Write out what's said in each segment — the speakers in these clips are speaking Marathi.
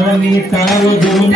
सर्वांनी टाळ्या वाजवून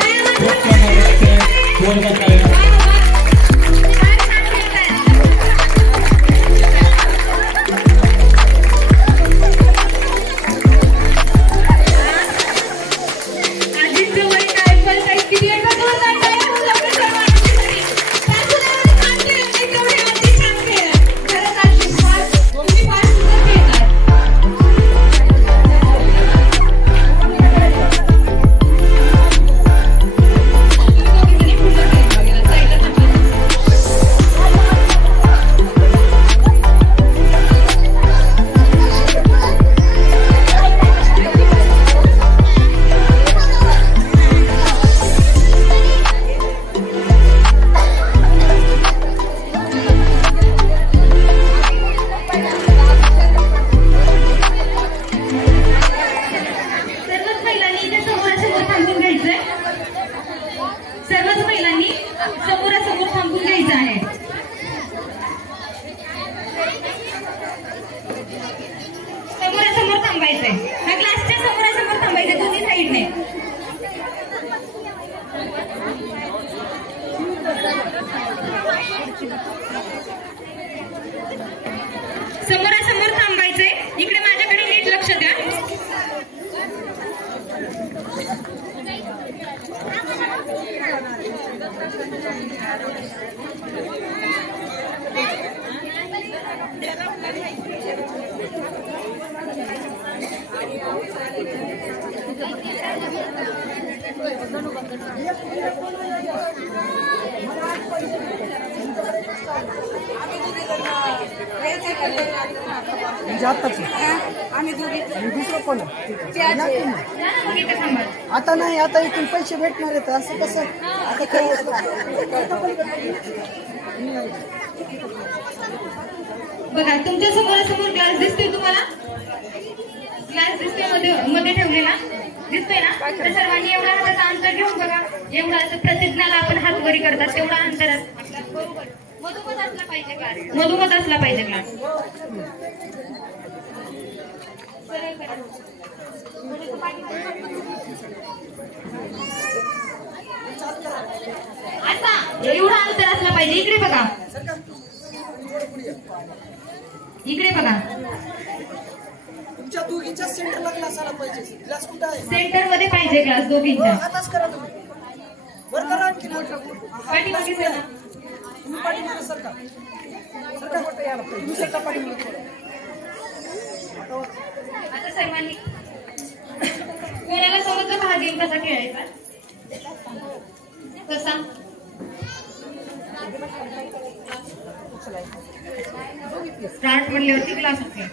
समोरासमोर थांबायचंय. इकडे माझ्याकडे नीट लक्ष द्या. आता नाही, आता इथून पैसे भेटणार आहेत. असं कसं आता काय बघा, तुमच्या समोरासमोर ग्लास दिसतोय तुम्हाला. ग्लास दिसतोय मध्ये ठेवलेला दिसतोय ना. तर सर्वांनी एवढा हाताचं अंतर घेऊन बघा. एवढा असं प्रतिज्ञाला आपण हात वरी करतात तेवढा अंतर बरोबर मधोमध असला पाहिजे ग्लास. मधोमध असला पाहिजे ग्लास. आता एवढा अंतर असला पाहिजे. इकडे बघा, इकडे बघा. तुमच्या दोघींच्या सेंटरला ग्लास आला पाहिजे. ग्लास कुठे आहे? सेंटर मध्ये पाहिजे ग्लास दोघींच्या. आताच करा तुम्ही. वर करा आणखी. पाठीमागे सर. तुम्ही पाठीमागे सरका. सरका मोठं यायला पाहिजे. तुम्ही सरका पाठीमागे. आता सर्वांनी कोणाला समजलं हा गेम कसा खेळायचा? कसा? स्टार्ट म्हणल्यावरती ग्लास उचला.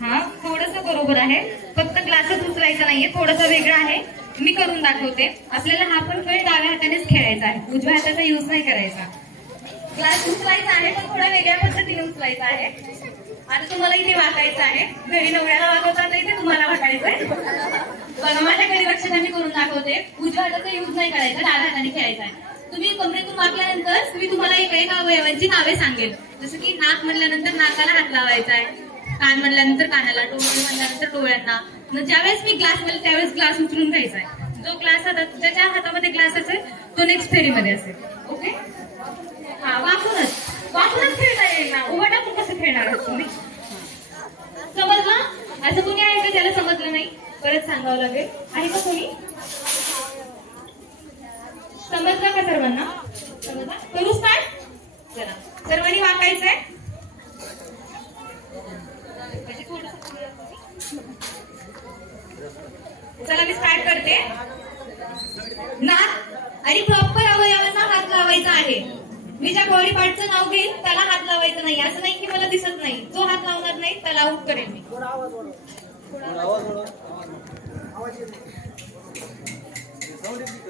हा थोडस बरोबर आहे. फक्त ग्लासच उचलायचा नाहीये, थोडस वेगळं आहे. मी करून दाखवते. आपल्याला हा पण खेळ डाव्या हातानेच खेळायचा आहे. उजव्या हाताचा युज नाही करायचा. ग्लास उचलायचा आहे पण थोडा वेगळ्या पद्धतीने उचलायचा आहे. आता तुम्हाला इथे वाकायचं आहे. घरी नवऱ्याला वाकवतात, इथे तुम्हाला वाकायचंय. बघा, माझ्या घरी लक्षात मी करून दाखवते. उजव्या हाताचा युज नाही करायचा, डाव्या हाताने खेळायचा आहे. तुम्ही कमरेतून वाकल्यानंतर मी तुम्हाला एका अवयवांची नावे सांगेल. जसं की नाक म्हणल्यानंतर नाकाला हात लावायचा आहे, कान म्हणल्यानंतर कानाला, डोळे म्हणल्यानंतर डोळ्यांना. ज्यावेळेस मी ग्लास म्हणेल त्यावेळेस ग्लास उचलून घ्यायचा आहे. जो ग्लास ज्याच्या हातामध्ये ग्लास असेल तो नेक्स्ट फेरीमध्ये असेल. ओके. हा, वाकूनच खेळता येईल ना. उभा टाकून कसं खेळणार आहात तुम्ही? समजलं? असं कोणी आहे का त्याला समजलं नाही? परत सांगावं लागेल. आहे का कोणी? समजलं का सर्वांना? समजलं? करू स्टार्ट. चला, सर्वांनी वाकायचंय. चला मी स्टार्ट करते. नाक आणि प्रॉपर अवयवांना हात लावायचा आहे. मी ज्या बॉडी पार्टचं नाव घेईल त्याला हात लावायचा नाही. असं नाही की मला दिसत नाही. जो हात लावणार नाही त्याला आउट करेल मी.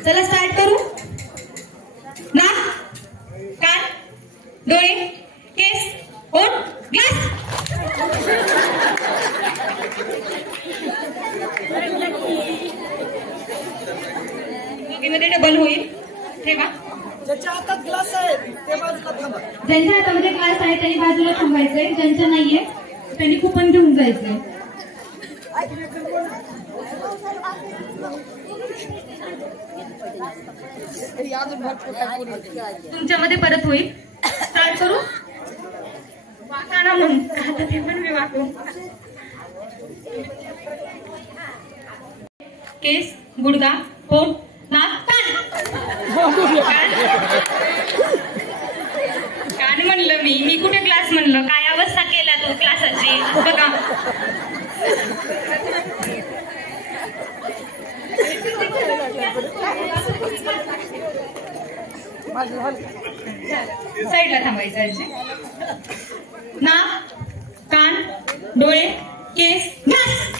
चला स्टार्ट करू. नाक, कान, डोळे, केस, ओठ, ग्लास. दोघीमध्ये डबल होईल. ठेवा. ज्याच्या हातात ग्लास आहे ते बाजूला थांबा. ज्यांच्या हातामध्ये ग्लास आहे त्यांनी बाजूला थांबायचंय. ज्यांच्या नाहीये त्यांनी कुपन घेऊन जायचंय. तुमच्यामध्ये परत होईल. स्टार्ट करू. वाकाणा म्हणून आता ते पण मी वाकू. केस, गुडगा, पोट, नाक, कान म्हणलं मी कुठे क्लास म्हणलं. काय अवस्था केला तो क्लासाची बघा. साईडला थांबायचं आजी. नाक, कान, डोळे, केस, नाक.